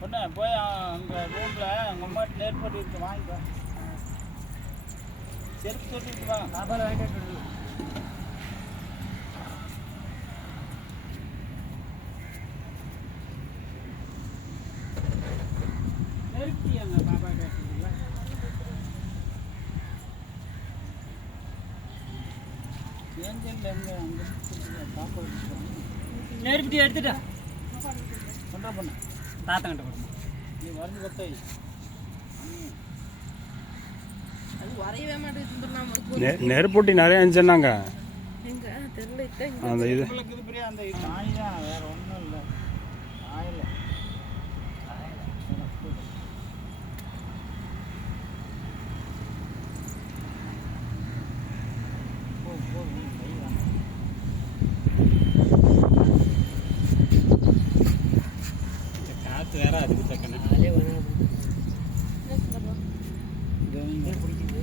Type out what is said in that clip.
பொண்ணு போய் அங்கே ரூமில் உங்கள் அம்மாட்டு நேர்பட்டு இருக்கு வாங்கிக்கோ. செருப்பு தொட்டிட்டு வா. சாப்பாடு வாங்கிட்டு நெருப்பி அந்த பாப்பா கேட்டுங்களா? ஏஞ்சல் எங்கே அங்கே பாப்பா நெருப்பிட்டி எடுத்துட்டா கொண்டா பண்ண தாத்தங்கிட்ட கொடுமா. நீ மருந்து கொத்தாய் அது வரையவே மாட்டேங்குது. நெருப்பொட்டி நிறைய இருந்துச்சுன்னாங்க அந்த இது பிரியா அந்த நாய் தான், வேற ஒன்றும் இல்லை. ஆயில் காற்று வேற அதுக்கு தக்கன பிடிக்குது.